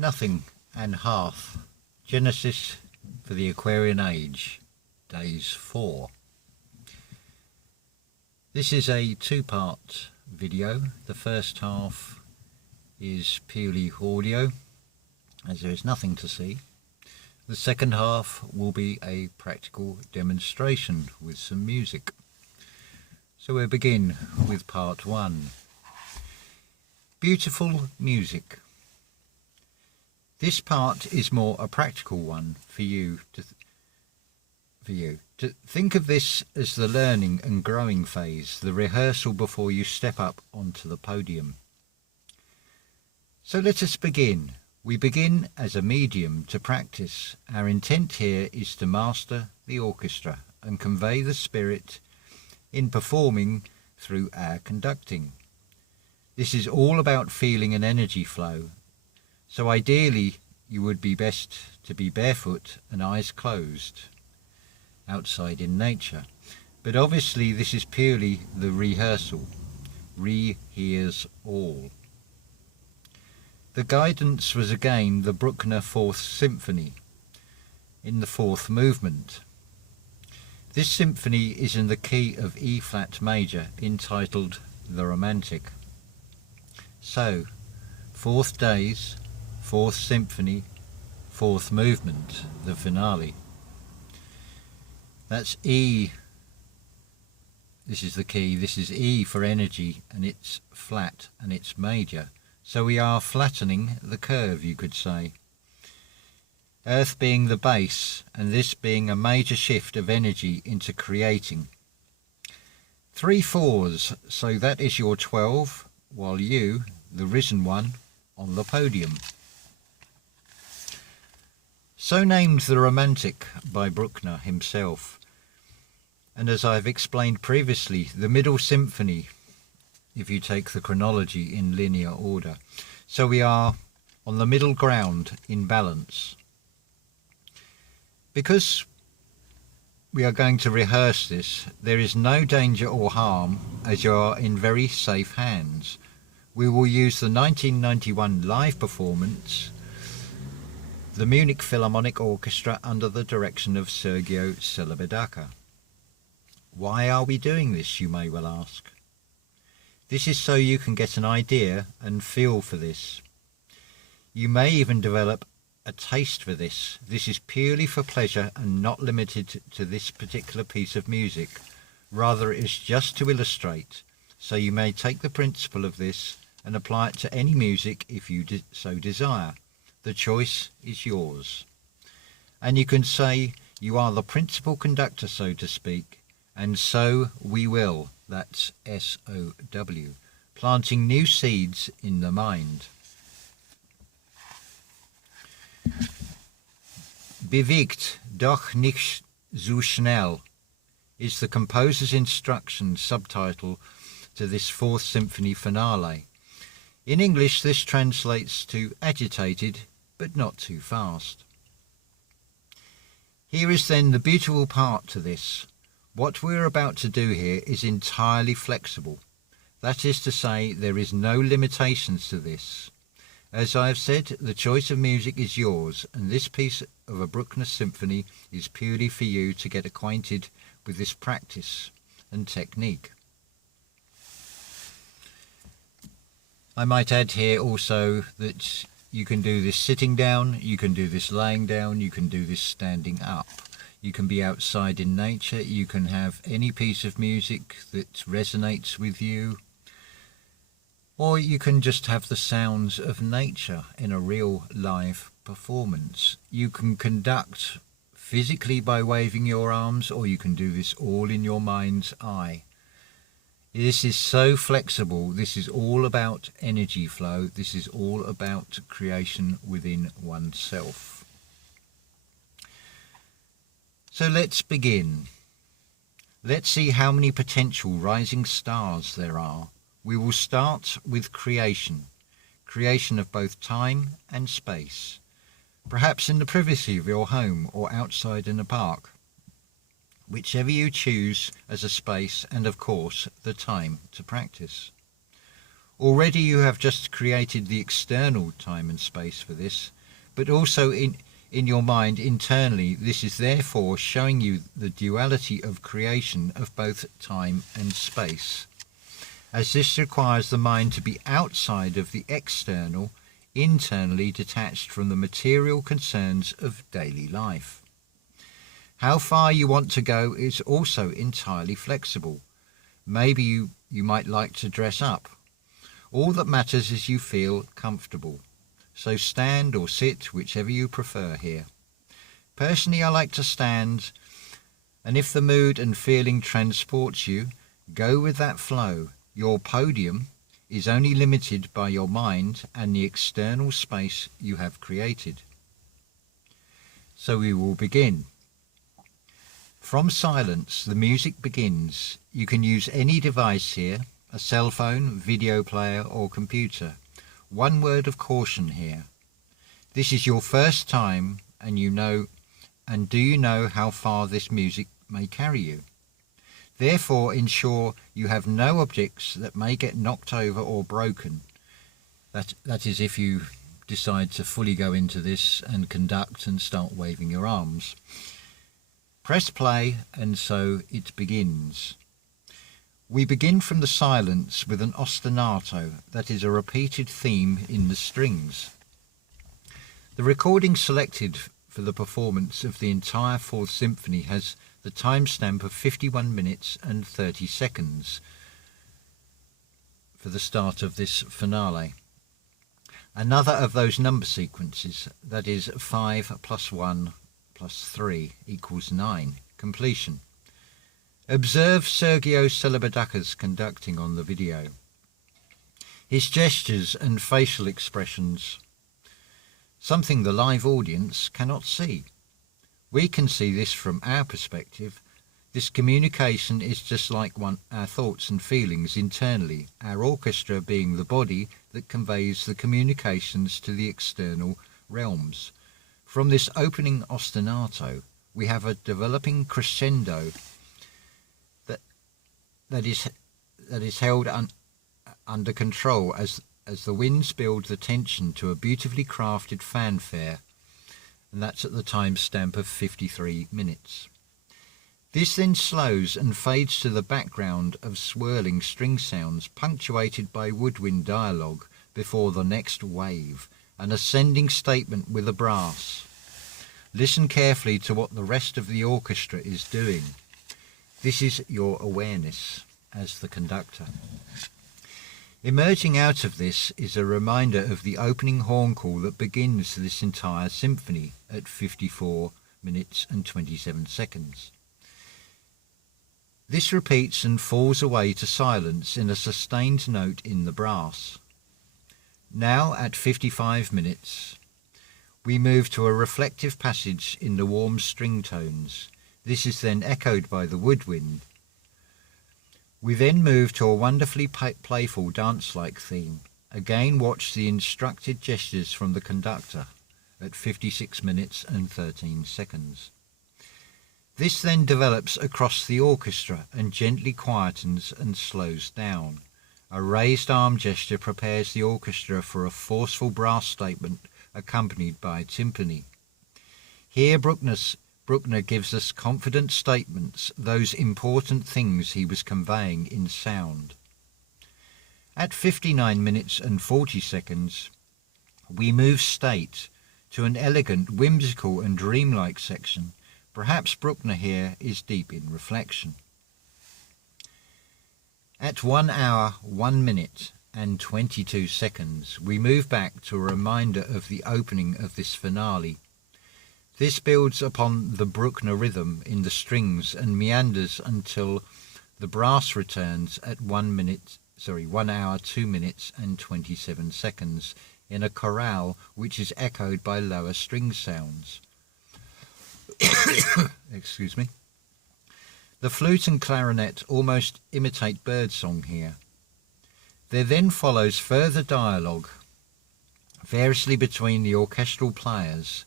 Nothing and Hearth, Genesis for the Aquarian Age, Daze 4. This is a two-part video. The first half is purely audio, as there is nothing to see. The second half will be a practical demonstration with some music. So we'll begin with part 1. Beautiful music. This part is more a practical one for you to think of this as the learning and growing phase, the rehearsal before you step up onto the podium. So let us begin. We begin as a medium to practice. Our intent here is to master the orchestra and convey the spirit in performing through our conducting. This is all about feeling an energy flow. So ideally, you would be best to be barefoot and eyes closed, outside in nature. But obviously this is purely the rehearsal. Re-hears all. The guidance was again the Bruckner 4th Symphony, in the 4th movement. This symphony is in the key of E-flat major, entitled The Romantic. So, 4th Daze, 4th Symphony, 4th movement, the finale. That's E. This is the key. This is E for energy, and it's flat and it's major. So we are flattening the curve, you could say. Earth being the base, and this being a major shift of energy into creating. 3 4s, so that is your 12, while you, the risen one, on the podium. So named the Romantic by Bruckner himself. And as I've explained previously, the middle symphony, if you take the chronology in linear order. So we are on the middle ground in balance. Because we are going to rehearse this, there is no danger or harm, as you are in very safe hands. We will use the 1991 live performance, the Munich Philharmonic Orchestra under the direction of Sergio Celibidache. Why are we doing this, you may well ask? This is so you can get an idea and feel for this. You may even develop a taste for this. This is purely for pleasure and not limited to this particular piece of music. Rather, it is just to illustrate. So you may take the principle of this and apply it to any music if you so desire. The choice is yours. And you can say you are the principal conductor, so to speak, and so we will, that's S-O-W, planting new seeds in the mind. Bewegt doch nicht so schnell is the composer's instruction subtitle to this 4th Symphony finale. In English, this translates to agitated, but not too fast. Here is then the beautiful part to this. What we're about to do here is entirely flexible. That is to say, there is no limitations to this. As I have said, the choice of music is yours, and this piece of a Bruckner symphony is purely for you to get acquainted with this practice and technique. I might add here also that you can do this sitting down, you can do this lying down, you can do this standing up. You can be outside in nature, you can have any piece of music that resonates with you, or you can just have the sounds of nature in a real live performance. You can conduct physically by waving your arms, or you can do this all in your mind's eye. This is so flexible. This is all about energy flow. This is all about creation within oneself. So let's begin. Let's see how many potential rising stars there are. We will start with creation. Creation of both time and space. Perhaps in the privacy of your home or outside in a park. Whichever you choose as a space and, of course, the time to practice. Already you have just created the external time and space for this, but also in your mind internally, this is therefore showing you the duality of creation of both time and space, as this requires the mind to be outside of the external, internally detached from the material concerns of daily life. How far you want to go is also entirely flexible. Maybe you might like to dress up. All that matters is you feel comfortable. So stand or sit, whichever you prefer here. Personally, I like to stand, and if the mood and feeling transports you, go with that flow. Your podium is only limited by your mind and the external space you have created. So we will begin. From silence, the music begins. You can use any device here, a cell phone, video player or computer. One word of caution here. This is your first time and do you know how far this music may carry you? Therefore ensure you have no objects that may get knocked over or broken. That is if you decide to fully go into this and conduct and start waving your arms. Press play and so it begins. We begin from the silence with an ostinato, that is a repeated theme in the strings. The recording selected for the performance of the entire Fourth Symphony has the timestamp of 51 minutes and 30 seconds for the start of this finale. Another of those number sequences, that is 5 + 1 + 3 = 9, completion. Observe Sergio Celibidache's conducting on the video. His gestures and facial expressions, something the live audience cannot see. We can see this from our perspective. This communication is just like our thoughts and feelings internally, our orchestra being the body that conveys the communications to the external realms. From this opening ostinato, we have a developing crescendo that is held under control as the winds build the tension to a beautifully crafted fanfare, and that's at the timestamp of 53 minutes. This then slows and fades to the background of swirling string sounds punctuated by woodwind dialogue before the next wave, an ascending statement with a brass. Listen carefully to what the rest of the orchestra is doing. This is your awareness as the conductor. Emerging out of this is a reminder of the opening horn call that begins this entire symphony at 54 minutes and 27 seconds. This repeats and falls away to silence in a sustained note in the brass. Now at 55 minutes, we move to a reflective passage in the warm string tones. This is then echoed by the woodwind. We then move to a wonderfully playful dance-like theme. Again watch the instructed gestures from the conductor at 56 minutes and 13 seconds. This then develops across the orchestra and gently quietens and slows down. A raised arm gesture prepares the orchestra for a forceful brass statement accompanied by timpani. Here Bruckner gives us confident statements, those important things he was conveying in sound. At 59 minutes and 40 seconds, we move state to an elegant, whimsical and dreamlike section. Perhaps Bruckner here is deep in reflection. At 1 hour, 1 minute and 22 seconds, we move back to a reminder of the opening of this finale. This builds upon the Bruckner rhythm in the strings and meanders until the brass returns at 1 hour, 2 minutes and 27 seconds in a chorale which is echoed by lower string sounds. Excuse me. The flute and clarinet almost imitate birdsong here. There then follows further dialogue, variously between the orchestral players.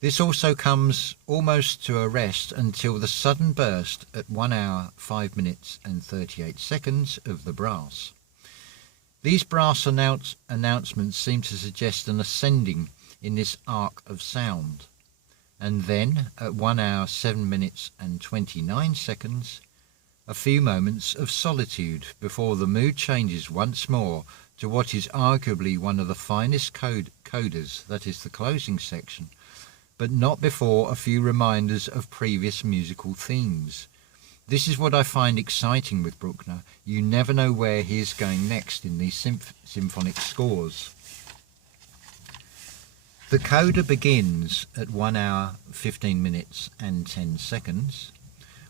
This also comes almost to a rest until the sudden burst at 1 hour, 5 minutes and 38 seconds of the brass. These brass announcements seem to suggest an ascending in this arc of sound. And then, at 1 hour, 7 minutes and 29 seconds, a few moments of solitude before the mood changes once more to what is arguably one of the finest codas, that is the closing section, but not before a few reminders of previous musical themes. This is what I find exciting with Bruckner. You never know where he is going next in these symphonic scores. The coda begins at 1 hour, 15 minutes and 10 seconds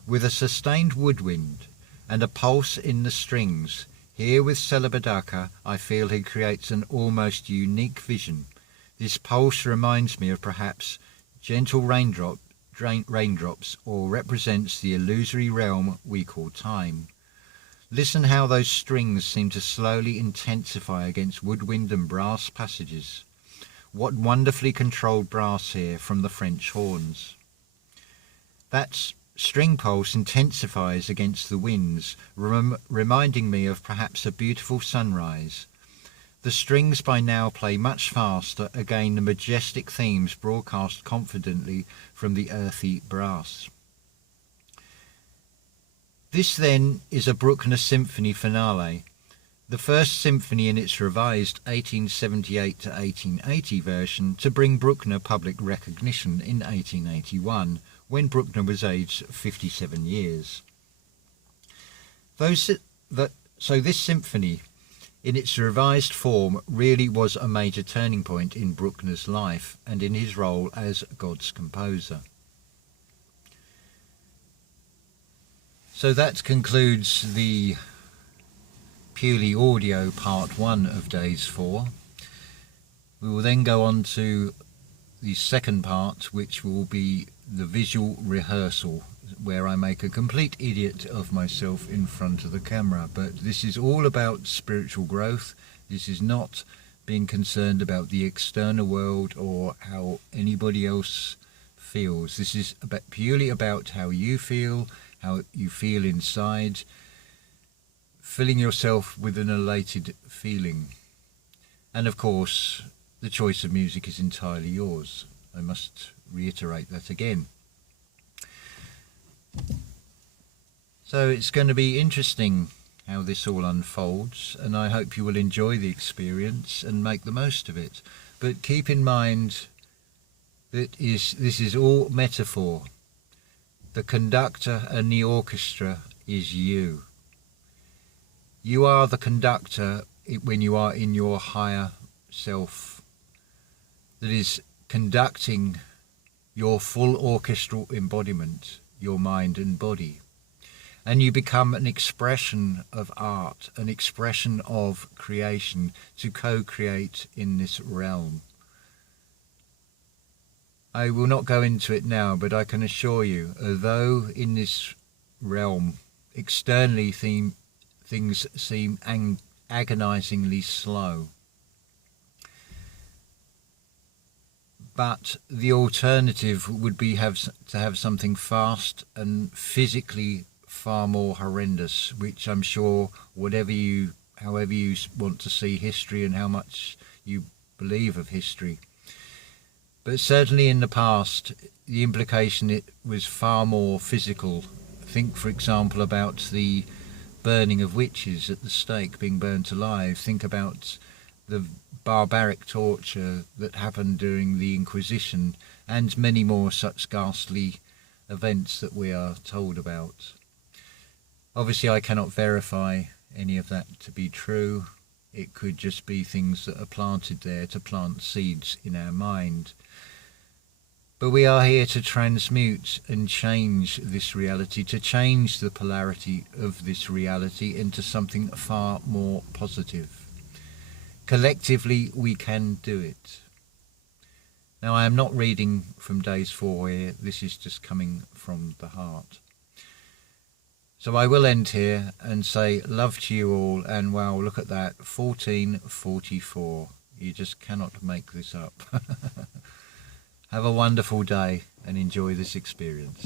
with a sustained woodwind and a pulse in the strings. Here with Celibidache, I feel he creates an almost unique vision. This pulse reminds me of perhaps gentle raindrops or represents the illusory realm we call time. Listen how those strings seem to slowly intensify against woodwind and brass passages. What wonderfully controlled brass here from the French horns. That string pulse intensifies against the winds, reminding me of perhaps a beautiful sunrise. The strings by now play much faster, again the majestic themes broadcast confidently from the earthy brass. This then is a Bruckner symphony finale. The first symphony in its revised 1878 to 1880 version to bring Bruckner public recognition in 1881, when Bruckner was aged 57 years. So this symphony, in its revised form, really was a major turning point in Bruckner's life and in his role as God's composer. So that concludes the purely audio part 1 of Daze 4. We will then go on to the second part, which will be the visual rehearsal, where I make a complete idiot of myself in front of the camera. But this is all about spiritual growth. This is not being concerned about the external world or how anybody else feels. This is purely about how you feel inside, filling yourself with an elated feeling. And of course, the choice of music is entirely yours. I must reiterate that again. So it's going to be interesting how this all unfolds, and I hope you will enjoy the experience and make the most of it. But keep in mind that this is all metaphor. The conductor and the orchestra is you. You are the conductor when you are in your higher self, that is conducting your full orchestral embodiment, your mind and body. And you become an expression of art, an expression of creation, to co-create in this realm. I will not go into it now, but I can assure you, although in this realm externally things seem agonizingly slow, but the alternative would be to have something fast and physically far more horrendous, which I'm sure however you want to see history and how much you believe of history. But certainly in the past, the implication it was far more physical. Think, for example, about the burning of witches at the stake, being burnt alive. Think about the barbaric torture that happened during the Inquisition, and many more such ghastly events that we are told about. Obviously, I cannot verify any of that to be true. It could just be things that are planted there to plant seeds in our mind. But we are here to transmute and change this reality, to change the polarity of this reality into something far more positive. Collectively, we can do it. Now, I am not reading from Daze 4 here. This is just coming from the heart. So I will end here and say love to you all, and wow, look at that, 1444. You just cannot make this up. Have a wonderful day and enjoy this experience.